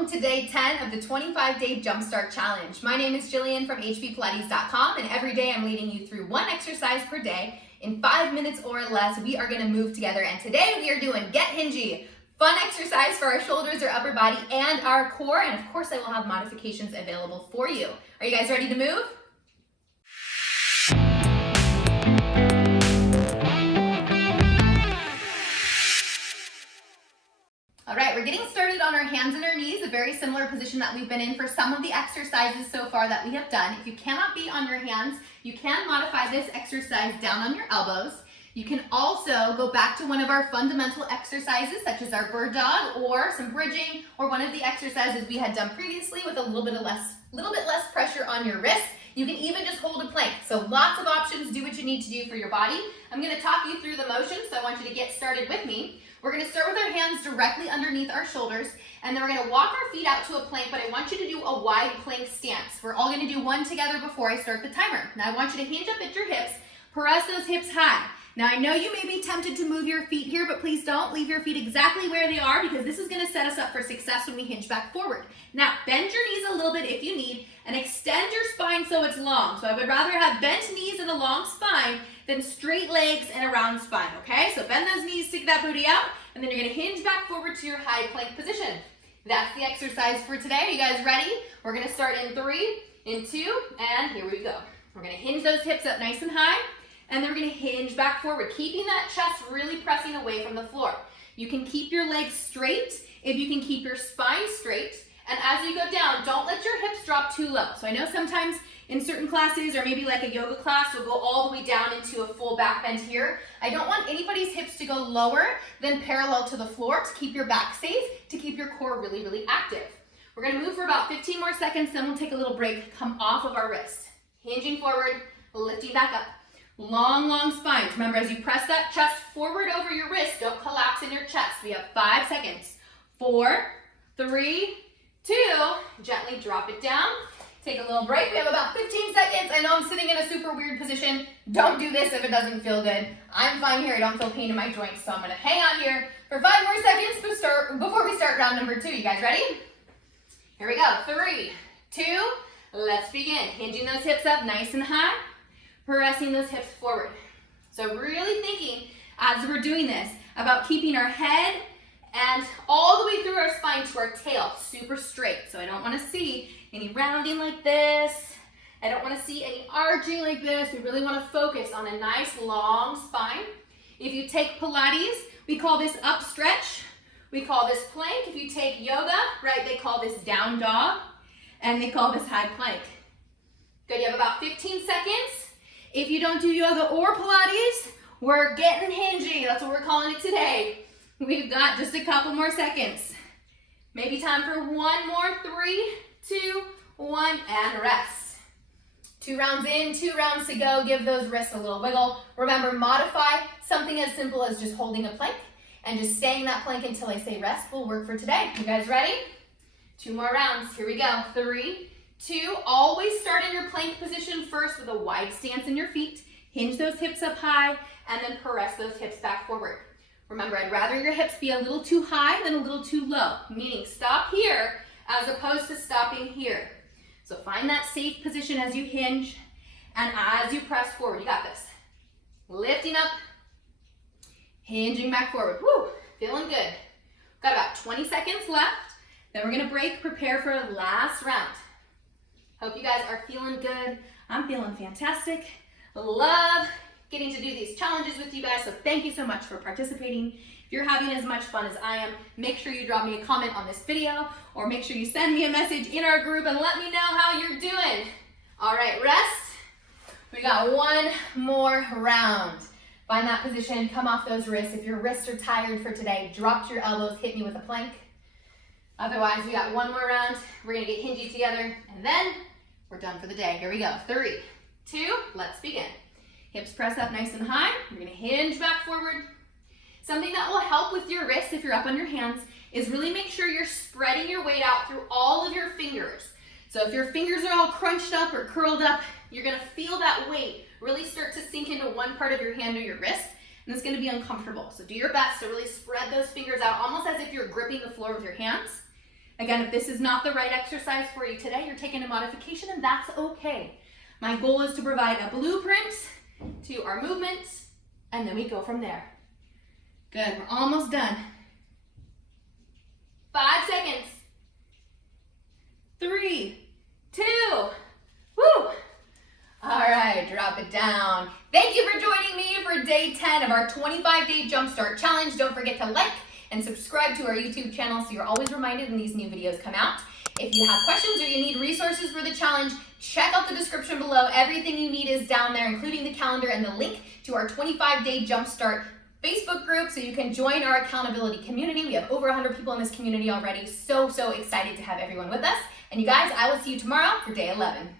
welcome to day 10 of the 25-day Jumpstart Challenge. My name is Jillian from HBPlates.com, and every day I'm leading you through one exercise per day in 5 minutes or less. We are going to move together, and today we are doing Get Hingey. Fun exercise for our shoulders, our upper body, and our core, and of course I will have modifications available for you. Are you guys ready to move? All right, we're getting started on our hands and our knees, a very similar position that we've been in for some of the exercises so far that we have done. If you cannot be on your hands, you can modify this exercise down on your elbows. You can also go back to one of our fundamental exercises, such as our bird dog or some bridging, or one of the exercises we had done previously with a little bit less pressure on your wrist. You can even just hold a plank. So lots of options. Do what you need to do for your body. I'm going to talk you through the motion, so I want you to get started with me. We're going to start with our hands directly underneath our shoulders, and then we're going to walk our feet out to a plank, but I want you to do a wide plank stance. We're all going to do one together before I start the timer. Now I want you to hinge up at your hips, press those hips high. Now I know you may be tempted to move your feet here, but please don't. Leave your feet exactly where they are, because this is going to set us up for success when we hinge back forward. Now bend your knees a little bit if you need, and extend your spine so it's long. So I would rather have bent knees and a long spine than straight legs and a round spine, okay? So bend those knees, stick that booty out, and then you're gonna hinge back forward to your high plank position. That's the exercise for today. Are you guys ready? We're gonna start in 3, in 2, and here we go. We're gonna hinge those hips up nice and high, and then we're gonna hinge back forward, keeping that chest really pressing away from the floor. You can keep your legs straight if you can keep your spine straight, and as you go down, don't let your hips drop too low. So I know sometimes in certain classes, or maybe like a yoga class, we'll go all the way down into a full back bend here. I don't want anybody's hips to go lower than parallel to the floor to keep your back safe, to keep your core really, really active. We're gonna move for about 15 more seconds, then we'll take a little break, come off of our wrist. Hinging forward, lifting back up. Long, long spines. Remember, as you press that chest forward over your wrist, don't collapse in your chest. We have 5 seconds. 4, 3, 2, gently drop it down. Take a little break. We have about 15 seconds. I know I'm sitting in a super weird position. Don't do this if it doesn't feel good. I'm fine here. I don't feel pain in my joints, so I'm going to hang out here for 5 more seconds before we start round number 2. You guys ready? Here we go. 3, 2, let's begin. Hinging those hips up nice and high, pressing those hips forward. So really thinking, as we're doing this, about keeping our head and all the way through our spine to our tail super straight. So I don't want to see any rounding like this. I don't want to see any arching like this. We really want to focus on a nice long spine. If you take Pilates, we call this up stretch. We call this plank. If you take yoga, right, they call this down dog, and they call this high plank. Good, you have about 15 seconds. If you don't do yoga or Pilates, we're getting hingey. That's what we're calling it today. We've got just a couple more seconds. Maybe time for one more. 3, 2, 1, and rest. 2 rounds in, 2 rounds to go. Give those wrists a little wiggle. Remember, modify something as simple as just holding a plank and just staying that plank until I say rest will work for today. You guys ready? 2 more rounds. Here we go. 3, 2. Always start in your plank position first with a wide stance in your feet. Hinge those hips up high and then press those hips back forward. Remember, I'd rather your hips be a little too high than a little too low, meaning stop here as opposed to stopping here. So find that safe position as you hinge and as you press forward. You got this. Lifting up, hinging back forward. Woo, feeling good. Got about 20 seconds left. Then we're gonna break, prepare for a last round. Hope you guys are feeling good. I'm feeling fantastic. Love getting to do these challenges with you guys, so thank you so much for participating. If you're having as much fun as I am, make sure you drop me a comment on this video, or make sure you send me a message in our group and let me know how you're doing. All right, rest. We got 1 more round. Find that position, come off those wrists. If your wrists are tired for today, drop to your elbows, hit me with a plank. Otherwise, we got 1 more round. We're gonna get hingey together, and then we're done for the day. Here we go. 3, 2, let's begin. Hips press up nice and high. You're gonna hinge back forward. Something that will help with your wrists if you're up on your hands is really make sure you're spreading your weight out through all of your fingers. So if your fingers are all crunched up or curled up, you're gonna feel that weight really start to sink into one part of your hand or your wrist, and it's gonna be uncomfortable. So do your best to really spread those fingers out, almost as if you're gripping the floor with your hands. Again, if this is not the right exercise for you today, you're taking a modification and that's okay. My goal is to provide a blueprint to our movements and then we go from there. Good, we're almost done. 5 seconds. 3, 2, woo. All right, drop it down. Thank you for joining me for day 10 of our 25-day Jumpstart Challenge. Don't forget to like and subscribe to our YouTube channel so you're always reminded when these new videos come out. If you have questions or you need resources for the challenge, check out the description below. Everything you need is down there, including the calendar and the link to our 25-day Jumpstart Facebook group so you can join our accountability community. We have over 100 people in this community already. So excited to have everyone with us. And you guys, I will see you tomorrow for day 11.